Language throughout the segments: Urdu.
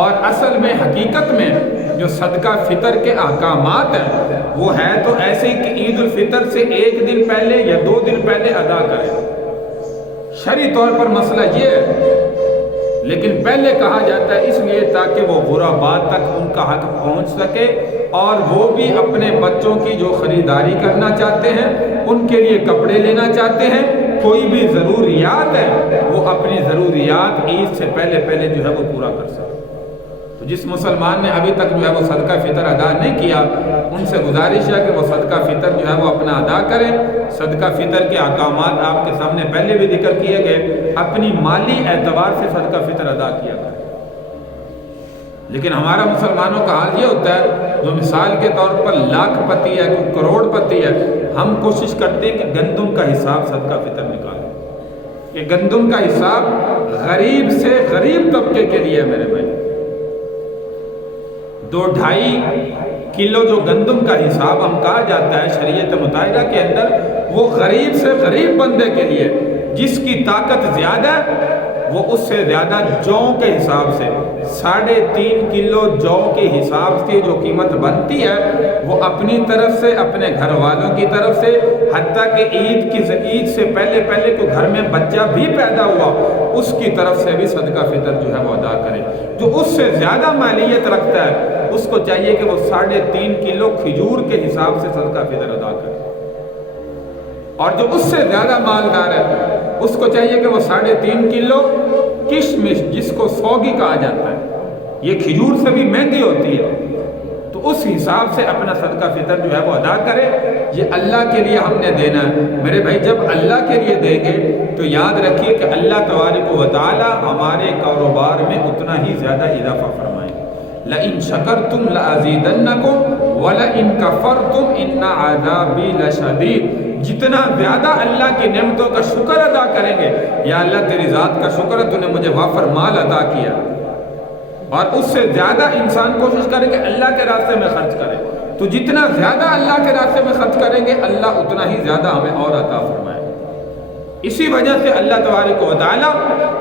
اور اصل میں حقیقت میں جو صدقہ فطر کے احکامات ہیں وہ ہے تو ایسے ہی کہ عید الفطر سے 1 دن پہلے یا 2 دن پہلے ادا کریں، شرعی طور پر مسئلہ یہ ہے، لیکن پہلے کہا جاتا ہے اس لیے تاکہ وہ غرباء تک ان کا حق پہنچ سکے، اور وہ بھی اپنے بچوں کی جو خریداری کرنا چاہتے ہیں، ان کے لیے کپڑے لینا چاہتے ہیں، کوئی بھی ضروریات ہے وہ اپنی ضروریات عید سے پہلے جو ہے وہ پورا کر سکے۔ تو جس مسلمان نے ابھی تک جو ہے وہ صدقہ فطر ادا نہیں کیا، ان سے گزارش ہے کہ وہ صدقہ فطر جو ہے وہ اپنا ادا کریں۔ صدقہ فطر کے احکامات آپ کے سامنے پہلے بھی ذکر کیے گئے، اپنی مالی اعتبار سے صدقہ فطر ادا کیا کریں۔ لیکن ہمارا مسلمانوں کا حال یہ ہوتا ہے، جو مثال کے طور پر لاکھ پتی ہے، کوئی کروڑ پتی ہے، ہم کوشش کرتے ہیں کہ گندم کا حساب صدقہ فطر نکالیں۔ یہ گندم کا حساب غریب سے غریب طبقے کے لیے ہے میرے بھائی۔ 2-2.5 کلو جو گندم کا حساب ہم کہا جاتا ہے شریعت متحدہ کے اندر، وہ غریب سے غریب بندے کے لیے، جس کی طاقت زیادہ ہے وہ اس سے زیادہ جو کے حساب سے 3.5 کلو جو کے حساب سے جو قیمت بنتی ہے، وہ اپنی طرف سے، اپنے گھر والوں کی طرف سے، حتیٰ کہ عید سے پہلے کوئی گھر میں بچہ بھی پیدا ہوا اس کی طرف سے بھی صدقہ فطر جو ہے وہ ادا کرے۔ جو اس سے زیادہ مالیت رکھتا ہے اس کو چاہیے کہ وہ 3.5 کلو کھجور کے حساب سے صدقہ فطر ادا کرے، اور جو اس سے زیادہ مالدار ہے اس کو چاہیے کہ وہ 3.5 کلو کشمش، جس کو سوگی کہا جاتا ہے، یہ کھجور سے بھی مہنگی ہوتی ہے، تو اس حساب سے اپنا صدقہ فطر جو ہے وہ ادا کرے۔ یہ اللہ کے لیے ہم نے دینا ہے میرے بھائی۔ جب اللہ کے لیے دیں گے تو یاد رکھیے کہ اللہ تبارک و تعالی ہمارے کاروبار میں اتنا ہی زیادہ اضافہ فرمائیں گے۔ لَإِن شَكَرْتُمْ لَأَزِيدَنَّكُمْ وَلَإِن كَفَرْتُمْ إِنَّ عَذَابِي لَشَدِيدٌ۔ جتنا زیادہ اللہ کی نعمتوں کا شکر ادا کریں گے، یا اللہ تیری ذات کا شکر ہے تو نے مجھے وافر مال عطا کیا، اور اس سے زیادہ انسان کوشش کرے کہ اللہ کے راستے میں خرچ کرے، تو جتنا زیادہ اللہ کے راستے میں خرچ کریں گے اللہ اتنا ہی زیادہ ہمیں اور عطا فرمائے۔ اسی وجہ سے اللہ تبارک و تعالی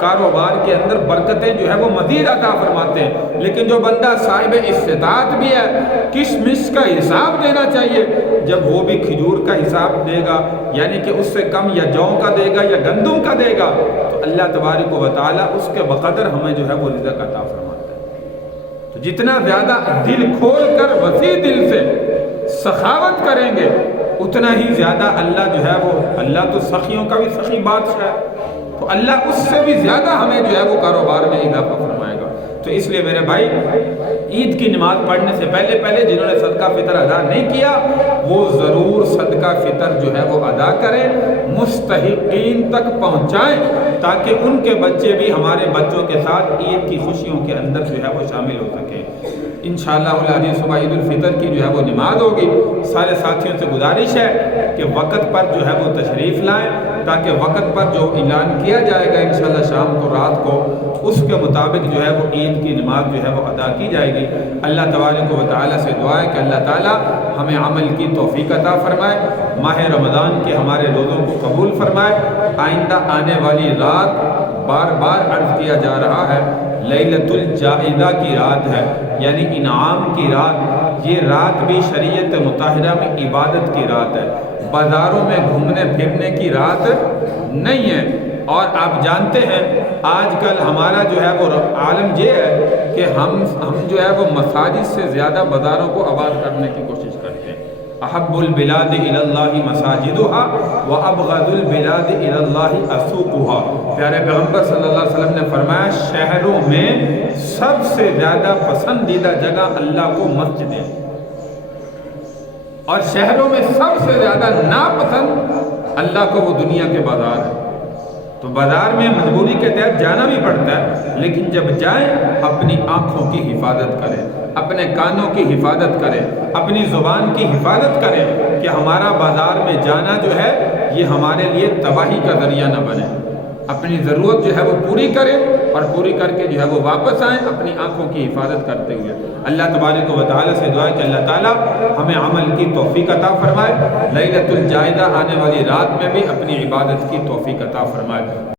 کاروبار کے اندر برکتیں جو ہے وہ مزید عطا فرماتے ہیں۔ لیکن جو بندہ صاحب استطاعت بھی ہے، کشمش کا حساب دینا چاہیے، جب وہ بھی کھجور کا حساب دے گا، یعنی کہ اس سے کم یا جو کا دے گا یا گندم کا دے گا، تو اللہ تبارک و تعالی اس کے بقدر ہمیں جو ہے وہ رزق عطا فرماتا ہے۔ تو جتنا زیادہ دل کھول کر وسیع دل سے سخاوت کریں گے، اتنا ہی زیادہ اللہ جو ہے وہ، اللہ تو سخیوں کا بھی سخی بادشاہ ہے، تو اللہ اس سے بھی زیادہ ہمیں جو ہے وہ کاروبار میں اضافہ فرمائے گا۔ تو اس لیے میرے بھائی، عید کی نماز پڑھنے سے پہلے جنہوں نے صدقہ فطر ادا نہیں کیا، وہ ضرور صدقہ فطر جو ہے وہ ادا کریں، مستحقین تک پہنچائیں، تاکہ ان کے بچے بھی ہمارے بچوں کے ساتھ عید کی خوشیوں کے اندر جو ہے وہ شامل ہو سکیں۔ انشاءاللہ العزیز صبح عید الفطر کی جو ہے وہ نماز ہوگی۔ سارے ساتھیوں سے گزارش ہے کہ وقت پر جو ہے وہ تشریف لائیں، تاکہ وقت پر جو اعلان کیا جائے گا انشاءاللہ شام کو، رات کو، اس کے مطابق جو ہے وہ عید کی نماز جو ہے وہ ادا کی جائے گی۔ اللہ تبارک و تعالی سے دعا ہے کہ اللہ تعالی ہمیں عمل کی توفیق عطا فرمائے، ماہ رمضان کے ہمارے روزوں کو قبول فرمائے۔ آئندہ آنے والی رات بار بار عرض کیا جا رہا ہے، لیلۃ الجائزہ کی رات ہے، یعنی انعام کی رات۔ یہ رات بھی شریعت متحدہ میں عبادت کی رات ہے، بازاروں میں گھومنے پھرنے کی رات نہیں ہے۔ اور آپ جانتے ہیں آج کل ہمارا جو ہے وہ عالم یہ ہے کہ ہم جو ہے وہ مساجد سے زیادہ بازاروں کو آباد کرنے کی کوشش کرتے ہیں۔ احب البلاد الی اللہ مساجدها وابغض البلاد الی اللہ اسوقها۔ پیارے پیغمبر صلی اللہ علیہ وسلم نے فرمایا، شہروں میں سب سے زیادہ پسندیدہ جگہ اللہ کو مسجد ہے، اور شہروں میں سب سے زیادہ ناپسند اللہ کو وہ دنیا کے بازار ہے۔ تو بازار میں مجبوری کے تحت جانا بھی پڑتا ہے، لیکن جب جائیں اپنی آنکھوں کی حفاظت کریں، اپنے کانوں کی حفاظت کریں، اپنی زبان کی حفاظت کریں، کہ ہمارا بازار میں جانا جو ہے یہ ہمارے لیے تباہی کا ذریعہ نہ بنے۔ اپنی ضرورت جو ہے وہ پوری کریں، اور پوری کر کے جو ہے وہ واپس آئیں اپنی آنکھوں کی حفاظت کرتے ہوئے۔ اللہ تبارک و تعالی سے دعا ہے کہ اللہ تعالی ہمیں عمل کی توفیق عطا فرمائے، لیلۃ الجائزہ آنے والی رات میں بھی اپنی عبادت کی توفیق عطا فرمائے۔